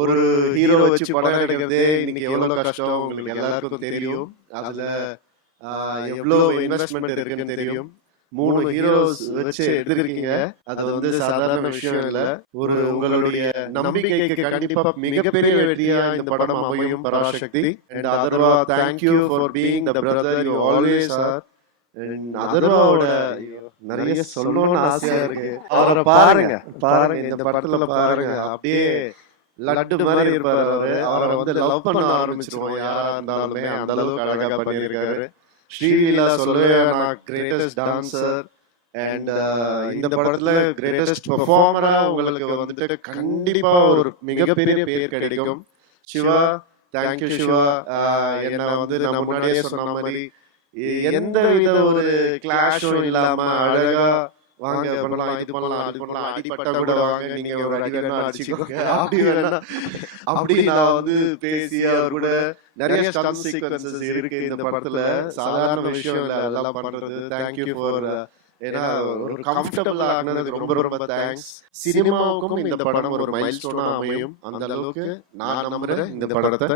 ஒரு ஹீரோ வச்சு படம் எடுக்கிறதே இன்னைக்கு எவ்வளவு கஷ்டம் உங்களுக்கு எல்லாருக்கும் தெரியும். அதுல எவ்வளவு இன்வெஸ்ட்மெண்ட் இருக்குன்னு தெரியும். 3 ஹீரோஸ் வச்சு எடுத்திருக்கீங்க. அது வந்து சாதாரண விஷயம் இல்ல. ஒரு உங்களுடைய நம்பிக்கைக்கு கண்டிப்பா மிகப்பெரிய வெற்றியா இந்த படம் அமையும் Parasakthi. And Atharva, thank you for being the brother you always are. அதர்வாவோட நிறைய சொல்லணும்னு ஆசையா இருக்கு. அவரை பாருங்க பாருங்க, இந்த படத்துல பாருங்க, அப்படியே லட்டு மாதிரி இருப்பாரு அவரு. அவரை வந்து லவ் பண்ண ஆரம்பிச்சிருவோம் யாரா இருந்தாலுமே. அந்த அளவுக்கு அழகா பண்ணியிருக்காரு. ஸ்ரீலீலா சொல்லவே நான் கிரேட்டஸ்ட் டான்சர். அண்ட் இந்த படத்துல கிரேட்டஸ்ட் பெர்ஃபார்மரா உங்களுக்கு வந்துட்டு கண்டிப்பா ஒரு மிகப்பெரிய பேர் கிடைக்கும். சிவா, தேங்க்யூ சிவா. என்ன வந்து நான் முன்னாடியே சொன்ன மாதிரி எந்த வித ஒரு கிளாஷும் இல்லாம அழகா வாங்க பண்ணலாம், இது பண்ணலாம், அது பண்ணலாம், அடிப்பட்டா கூட வாங்க, நீங்க ஒரு அடி வேணா அடிச்சுக்கோங்க, அப்படி வேணா அப்படி நான் வந்து பேசி அவர் கூட நிறைய ஸ்டன் சீக்வன்சஸ் இருக்கு இந்த படத்துல. சாதாரண விஷயம் இல்ல அதெல்லாம் பண்றது. தேங்க்யூ ஃபார், ஏன்னா ஒரு கம்ஃபர்டபுள் ஆனது ரொம்ப ரொம்ப தேங்க்ஸ். சினிமாவுக்கும் இந்த படம் ஒரு மைல்ஸ்டோனா அமையும். அந்த அளவுக்கு நான் நம்புறேன் இந்த படத்தை.